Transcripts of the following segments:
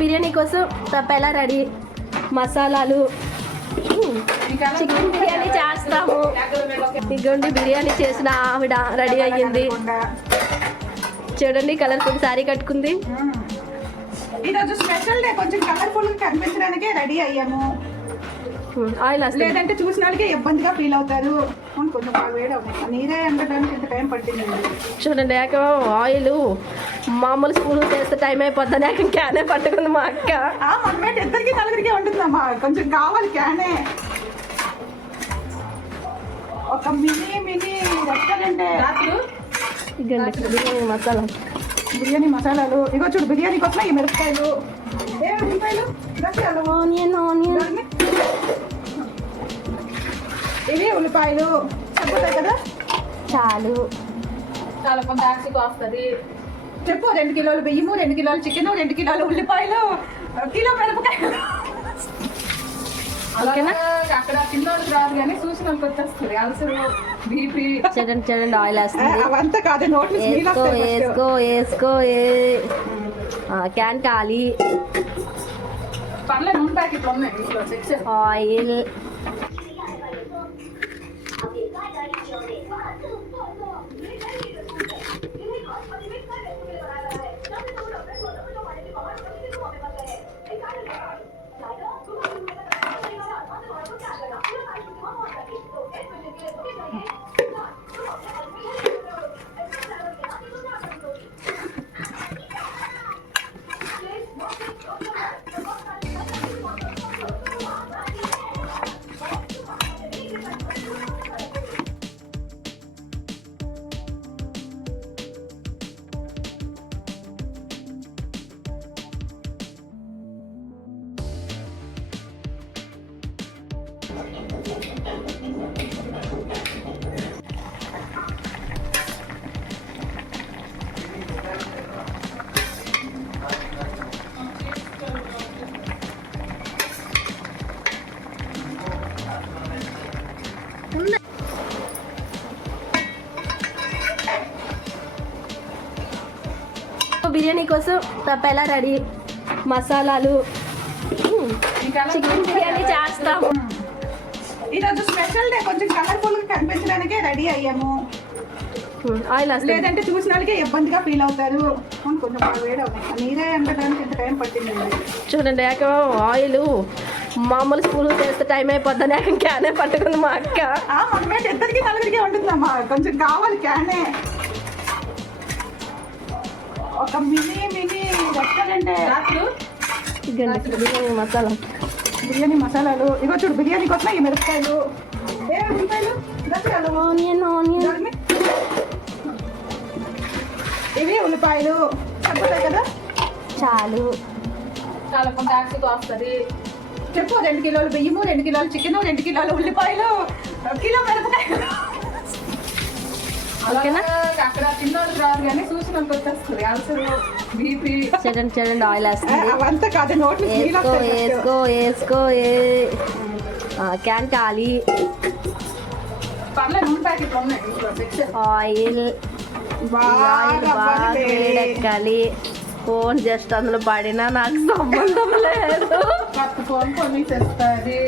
బిర్యానీ కోసం తప్పేలా రెడీ మసాలాలు చికెన్ బిర్యానీ చేస్తాము. ఇదిగోండి బిర్యానీ చేసిన ఆవిడ రెడీ అయ్యింది. చూడండి కలర్ఫుల్ శారీ కట్టుకుంది. ఈరోజు స్పెషల్ డే, కొంచెం కలర్ఫుల్ కనిపించడానికే రెడీ అయ్యాము. ఆయిల్ లేదంటే చూసిన వాళ్ళకి ఇబ్బందిగా ఫీల్ అవుతారు. కొంచెం బాగా వేడి అవుతాయి. నీరే ఎండడానికి ఇంత టైం పట్టింది. చూడండి ఆయిల్ మామూలు స్పూన్ చేస్తే టైం అయిపోతుంది. క్యానే పట్టుకుంది మా అక్క. మనమేట ఇద్దరికి నలుగురికి ఉంటుందమ్మా, కొంచెం కావాలి క్యానే. ఒక మినీ రెస్టారెంట్. బిర్యానీ మసాలా, బిర్యానీ మసాలాలు. ఇగో చూడు బిర్యానీకి వస్తున్నాయి ఈ మిరపకాయలు, ఉల్లిపాయలు, ఆనియన్ ఇవి ఉల్లిపాయలు సరిపోతాయి కదా. చాలు చాలా కొంత వస్తుంది. చెప్పు 2 కిలోలు బియ్యము, 2 కిలోలు చికెన్, 2 కిలోలు ఉల్లిపాయలు, కిలో మిరపకాయలు. ఓకేనా? అక్కడ తిన్నోళ్ళకి రాదు కానీ చూసిన వాళ్ళకి వచ్చేస్తుంది. Ulcer, BP. చూడండి ఆయిల్ వేస్తుంది. అవంతా కాదు, నోట్లు వేసుకో క్యాన్ ఖాళీ. పర్లేదు, నూనె ప్యాకెట్లు ఉన్నాయి. ఆయిల్ బిర్యానీ కోసం తప్పేలా రెడీ మసాలాలు చికెన్ బిర్యానీ చేస్తాము. ఈరోజు స్పెషల్ డే, కొంచెం కలర్ఫుల్ కనిపించడానికే రెడీ అయ్యాము. ఆయిల్ లేదంటే చూసిన వాళ్ళకి ఇబ్బందిగా ఫీల్ అవుతారు. కొంచెం బాగా వేడి అవుతాయి. నీరే ఎండడానికి ఇంత టైం పట్టింది. చూడండి ఆయిల్ మామూలు స్పూన్ చేస్తే టైం అయిపోతుంది. క్యానే పట్టుకుంది మా అక్క. మనమేట ఇద్దరికి నలుగురికి ఉంటుందమ్మా, కొంచెం కావాలి క్యానే. ఒక మినీ రెస్టారెంట్. బిర్యానీ మసాలా, బిర్యానీ మసాలాలు. ఇగో చూడు బిర్యానీకి వస్తున్నాయి ఈ మిరపకాయలు, ఉల్లిపాయలు, ఆనియన్ ఇవి ఉల్లిపాయలు సరిపోతాయి కదా. చాలు చాలా కొంత వస్తుంది. చెప్పు 2 కిలోలు బియ్యము, 2 కిలోలు చికెన్, 2 కిలోలు ఉల్లిపాయలు, కిలో మిరపకాయలు. ఓకేనా? అక్కడ తిన్నోళ్ళకి రాదు కానీ చూసిన వాళ్ళకి వచ్చేస్తుంది. Ulcer, BP. చూడండి ఆయిల్ వేస్తుంది. అవంతా కాదు, నోట్లు వేసుకో క్యాన్ ఖాళీ. పర్లేదు, నూనె ప్యాకెట్లు ఉన్నాయి. ఆయిల్ బాగా వేడెక్కాలి. ఫోన్ జస్ట్ అందులో పడినా నాకు సంబంధం లేదు. ఫోన్ కొని తెస్తుంది.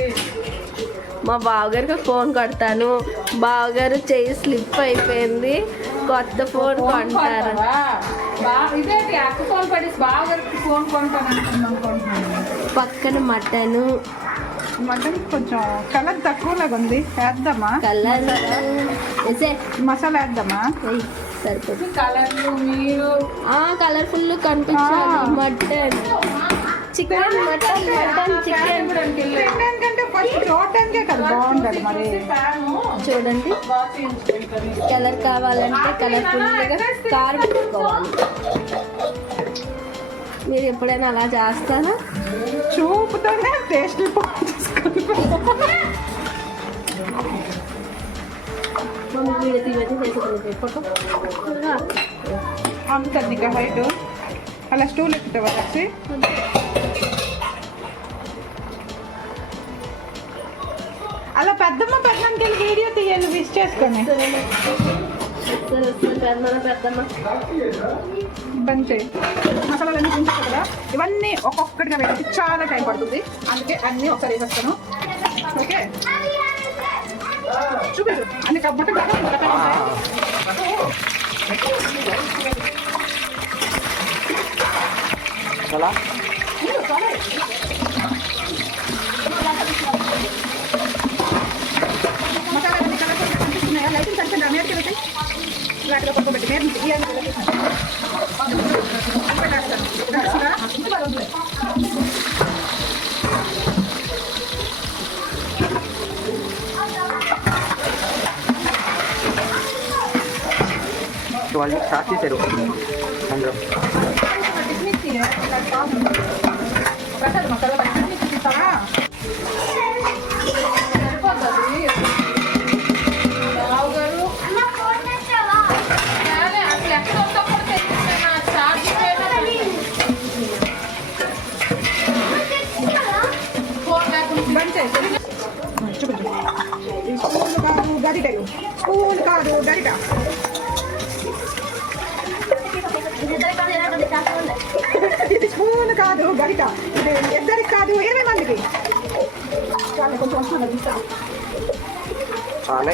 మా బావగారికి ఫోన్ కొడతాను. బావగారు చెయ్యి స్లిప్ అయిపోయింది, కొత్త ఫోన్ కొంటారు. పక్కన మటన్ కొంచెం కలర్ తక్కువలాగా ఉంది, వేద్దామా? కలర్ మసాలా వేద్దామా? సరిపోతుంది. మీరు కలర్ఫుల్ కనిపించాలి. మటన్ చికెన్, మటన్ చికెన్ కంటే ఫస్ట్ చూడటానికే కదా బాగుంటుంది. మరి చూడండి, కలర్ కావాలంటే కలర్ఫుల్గా కారం పెట్టుకోవాలి. మీరు ఎప్పుడైనా అలా చేస్తారా? చూపుతోనే టేస్ట్ అందుతుంది ఇక హైట్ అలా స్టూల్ ఎక్కుతావా వచ్చి. అలా పెద్దమ్మ పెద్దమ్మకి వెళ్ళి వీడియో తీయాలి, విష్ చేసుకొని. పెద్దమ్మ బంద్ చేయి. మసాలాలన్నీ ఉంచాయి కదా, ఇవన్నీ ఒక్కొక్కటిగా వేసి చాలా టైం పడుతుంది. అందుకే అన్నీ ఒకసారి వేసేస్తాను. ఓకే, చూపించు అన్ని మొత్తం మసాలాలన్నీ కలర్ కనిపిస్తున్నాయా? లైటింగ్ సరిపోయిందా? మేరకి వెళ్ళి వాటిలో పట్టుకోబెట్టి మేర వాళ్ళు స్టార్ట్ చేశారు అందరూ. స్పూన్ కాదు గరిట. ఇది స్పూన్ కాదు గరిట. ఇది ఇద్దరికి కాదు 20 మందికి. చాలా కొంచెం వస్తుంది. చాలా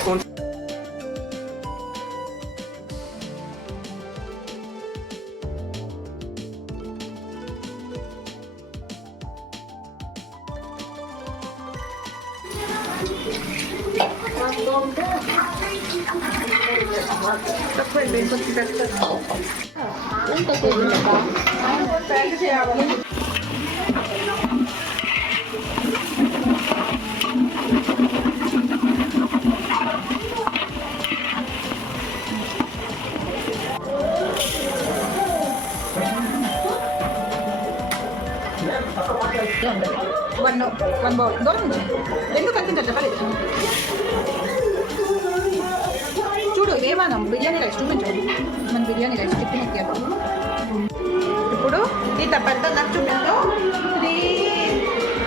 వన్ బౌల్ దూరం నుంచి ఎందుకు కనిపించాలి చెప్పలేదు. చూడు ఇదేమన్నా బిర్యానీ రైస్ చూపించండి. మన బిర్యానీ రైస్ టిఫిన్ ఎక్కాము. ఇప్పుడు ఇంత పెద్ద నాకు చూపించు. ఇది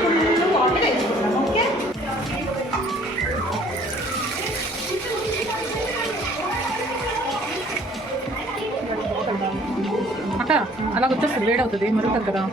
ఫుల్ వాటర్ వేసుకుంటాం. ఓకే, అక్క అలా వచ్చేస్తుంది, వేడవుతుంది, మరుగుతుంది కదా.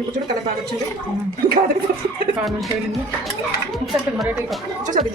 ఇప్పుడు చూడు కలర్ బాగా వచ్చింది. కారణం చేయండి సరిపోయింది. మరి చూసాది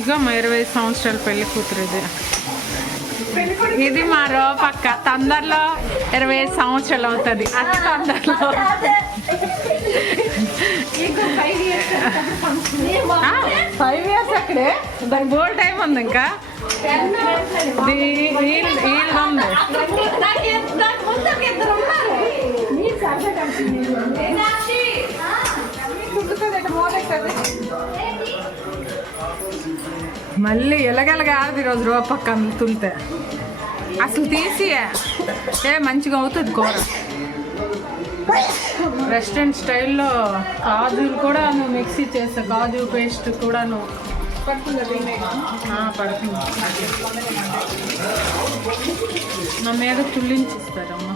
ఇక మా 20 సంవత్సరాల పెళ్లి కూతురు ఇది మా పక్క తొందరలో 25 సంవత్సరాలు అవుతుంది. అతి తొందరలో 5 ఇయర్స్ అక్కడే దానికి బోల్ టైం ఉంది. ఇంకా ఉంది మళ్ళీ ఎలాగెలగా ఆడదు ఈరోజు రూపక్క తులితే అసలు తీసి మంచిగా అవుతుంది కూర. రెస్టారెంట్ స్టైల్లో కాజులు కూడా నువ్వు మిక్సీ చేస్తా, కాజు పేస్ట్ కూడా నువ్వు పడుతుంది. నా మీద తుల్లించిస్తారమ్మా.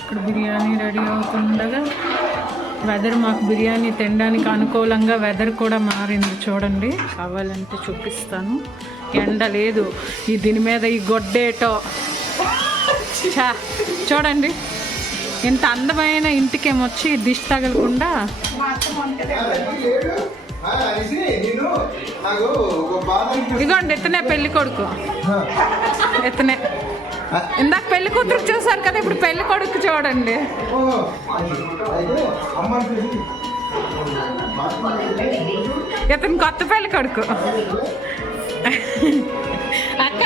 ఇక్కడ బిర్యానీ రెడీ అవుతుండగా వెదర్ మాకు బిర్యానీ తినడానికి అనుకూలంగా వెదర్ కూడా మారింది. చూడండి, కావాలంటే చూపిస్తాను. ఎండ లేదు, దీని మీద ఈ గొడ్డేటో చూడండి. ఇంత అందమైన ఇంటికేమొచ్చి దిష్టి తగలకుండా. ఇదిగోండి ఇతనే పెళ్లి కొడుకు, ఇతనే. ఇందాక పెళ్లి కూతురు చూసారు కదా, ఇప్పుడు పెళ్లి కొడుకు చూడండి. ఇతను కొత్త పెళ్లి కొడుకు. అక్క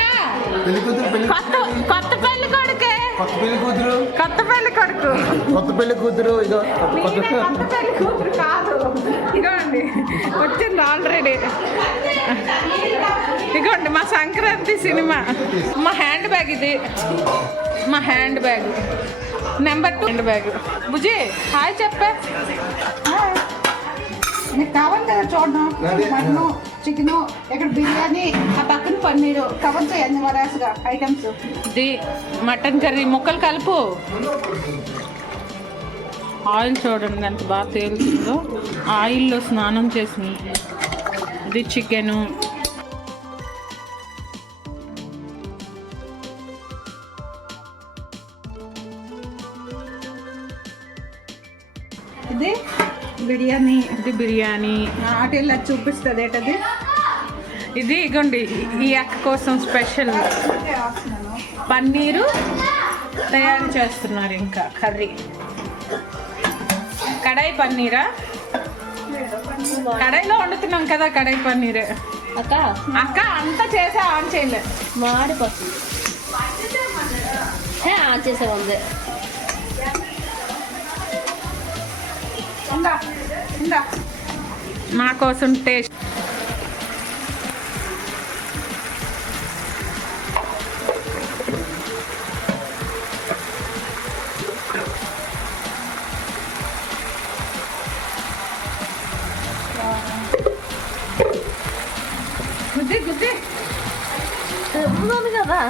కొత్త పెళ్లి కొడుకే, కొత్త పెళ్లి కొడుకు, కొత్త పెళ్లి కూతురు. కొత్త పెళ్లి కూతురు కాదు, ఇగోండి వచ్చింది ఆల్రెడీ. ఇగోండి మా సంక్రాంతి సినిమా. మా హ్యాండ్ బ్యాగ్ ఇది, మా hand bag number 2 hand bag. Bujji hi చెప్పే. మీకు కావాలి కదా చూడడం, మటను, చికెను, ఇక్కడ బిర్యానీ, ఆ పక్కన పన్నీరు, కవర్స్ అన్ని వరాసుగా ఐటమ్స్. ఇది మటన్ కర్రీ ముక్కలు కలుపు. ఆయిల్ చూడండి ఎంత బాగా తేలుతుందో, ఆయిల్లో స్నానం చేసింది. ఇది చికెను. ఇది బిర్యానీ, ఇది బిర్యానీ. అటు చూపిస్తుంది ఏంటది. ఇది ఇగోండి ఈ అక్క కోసం స్పెషల్ పన్నీరు తయారు చేస్తున్నారు. ఇంకా కర్రీ కడాయి పన్నీరా, కడాయిలో వండుతున్నాం కదా కడాయి పన్నీరే. అక్క అక్క అంతా చేసా ఆన్ చేయలే, మాడిపోతుంది. ఆన్ చేసే ఉంది. మా కోసం టేస్ట్. గుద్ది గుద్ది ఉంది కదా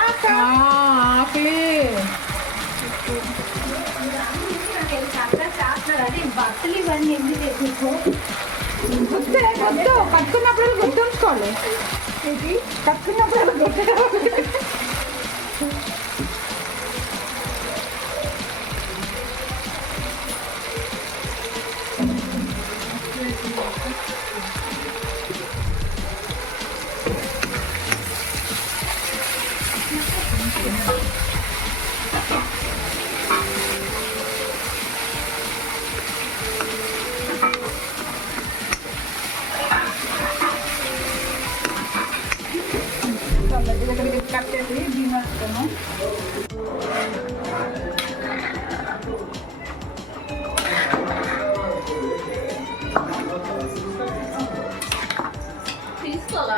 ఆకలి. బట్టలు ఇవన్నీ ఎందుకు కట్టుకున్నప్పుడు గుర్తుంచుకోవాలి, కట్టుకున్నప్పుడు గుర్తు. కట్ చేసి దీని వస్తాను. తీసుకోవాలా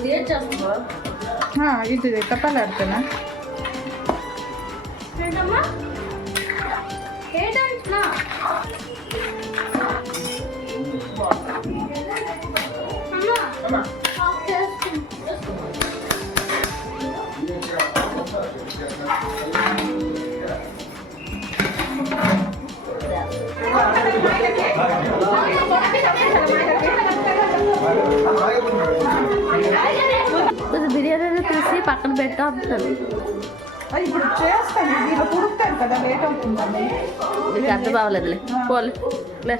క్రియేట్ చేస్తున్నా. ఇది తప్పాలి ఆడుతున్నా. ఏంటమ్మా ఏంటంటున్నా అమ్మా బిర్యానీ తీసి పక్కన పెట్టా అంటారు. ఇప్పుడు చేస్తాను, మీరు పుడుతారు కదా, లేట్ అవుతుందండి. నీకు అర్థం బాగలేదులే పోలే లే.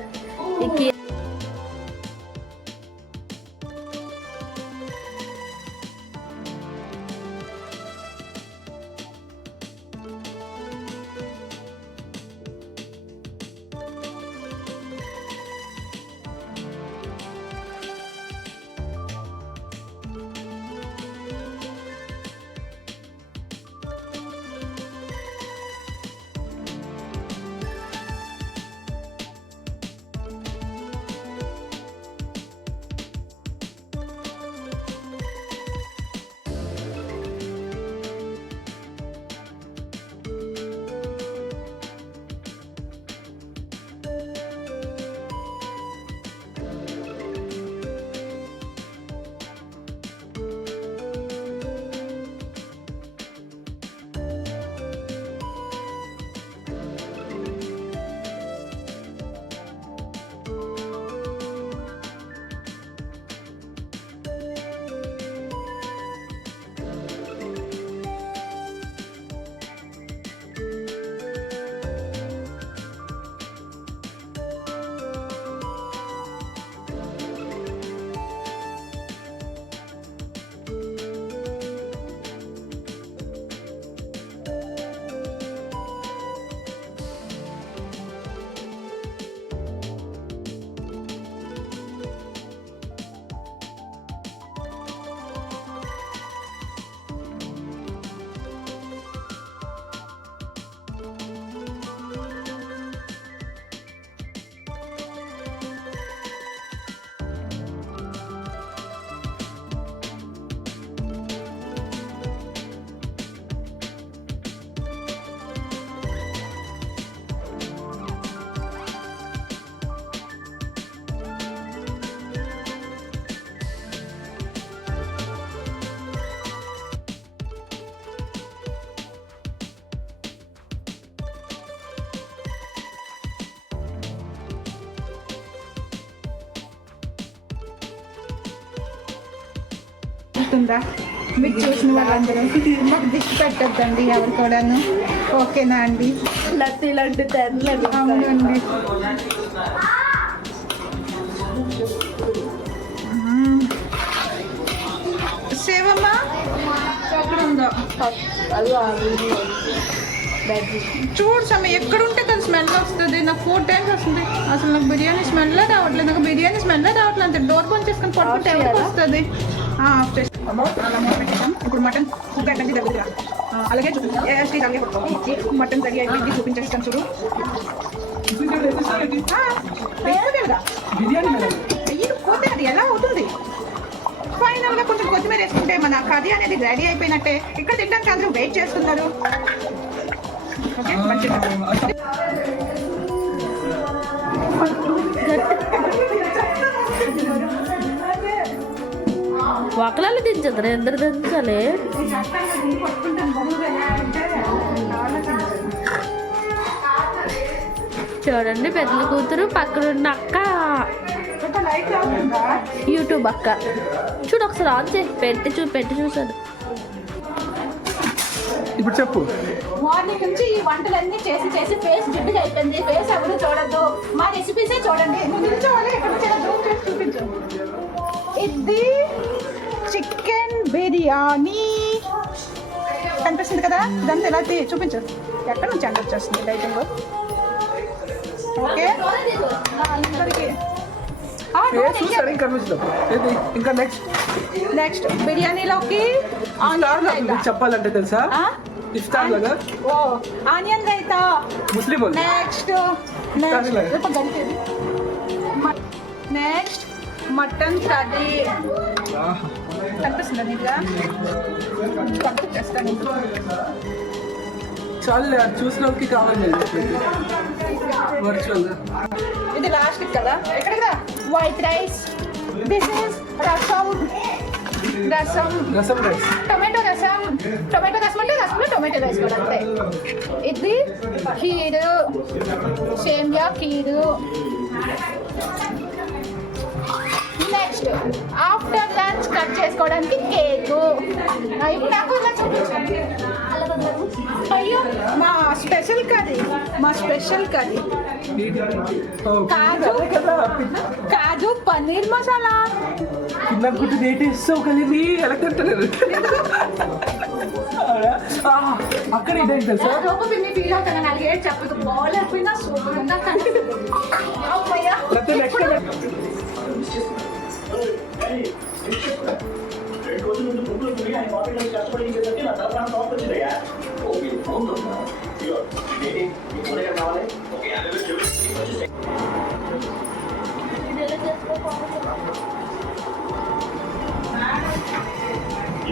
ఉంటుందా మీకు చూసిన వాళ్ళందరూ మాకు దిష్టి పెట్టద్దండి ఎవరు కూడాను. ఓకేనా అండి? లత్తి లడ్డు తెరలేదు. అవునండి. సేవమ్మా ఎక్కడ ఉందో చూడు సమయం ఎక్కడ ఉంటే కదా స్మెల్ వస్తుంది. నాకు 4 times వస్తుంది. అసలు నాకు బిర్యానీ స్మెల్ రావట్లేదు. నాకు బిర్యానీ స్మెల్ రావట్లేదు. అంతే డోర్ బంద్ చేసుకొని పడుకుంటే ఎవరికి వస్తుంది? ఆఫ్ చేసి అలా మూత పెట్టేసాం. ఇప్పుడు మటన్ కుక్ అయింది దగ్గర. అలాగే మటన్ రెడీ అయిపోయింది. చూపించేస్తాను చూడు. బిర్యానీ పోతే అది ఎలా అవుతుంది? ఫైనల్గా కొంచెం కొత్తిమీర వేసుకుంటే మన కర్రీ అనేది రెడీ అయిపోయినట్టే. ఇక్కడ తినడానికి అందరూ వెయిట్ చేస్తున్నారు. ఓకే మంచిగా ఒకళ్ళు దించదు, ఇద్దరు దించాలి. చూడండి పెద్ద కూతురు, పక్కనున్న అక్క యూట్యూబ్ అక్క. చూడు ఒకసారి ఆన్ చేసి పెట్టి చూసాను. ఇప్పుడు చెప్పు. మార్నింగ్ నుంచి ఈ వంటలన్నీ చేసి చేసి ఫేస్ జిడ్డుగా అయిపోయింది. ఫేస్ ఎవరు చూడద్దు, మా రెసిపీసే చూడండి. నువ్వు నిల్చోవాలి, ఎక్కడ చూపించు. ఇది చికెన్ బిర్యానీ కనిపిస్తుంది కదా, దాన్ని ఎలా చూపించు. ఎక్కడ నుంచి అండి వచ్చేస్తుంది లైటింగ్. ఓకే అందరికి ఇంకా నెక్స్ట్ బిర్యానీలోకి చెప్పాలంటే తెలుసా, ఇఫ్తార్ లాగా ఆనియన్ రైతా. ముస్లిం నెక్స్ట్ మటన్ కర్రీ కనిపిస్తుందా నీట్గా? పంపించేస్తాను. చాలు చూసిన వాళ్ళకి కావాలి వర్చువల్. ఇది లాస్ట్ కదా. ఎక్కడ వైట్ రైస్. దిస్ ఇస్ రసం రైస్. టొమాటో రసం అంటే రసంలో టొమాటో రైస్ కూడా అంతే. ఇది ఖీరు, సేమియా kheer. Next after lunch cut చేసుకోవడానికి కేకు. ఇప్పుడు నాకు ఇలా చూపించండి. అయ్యో మా స్పెషల్ కర్రీ కాజు పన్నీర్ మసాలా. నాకు డేట్ ఇస్తావు కలిపి ఎలా తింటలేదు అక్కడ ఇదేంటి తెలుసా, రూపపిన్ని ఫీల్ అవుతాను. 4 ఏళ్ళు చెప్పదు బాగాలేకపోయినా సూపర్ ఉందా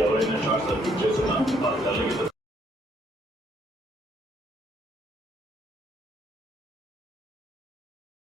ఎవరైనా షార్ట్ సర్క్యూట్ చేస్తున్నా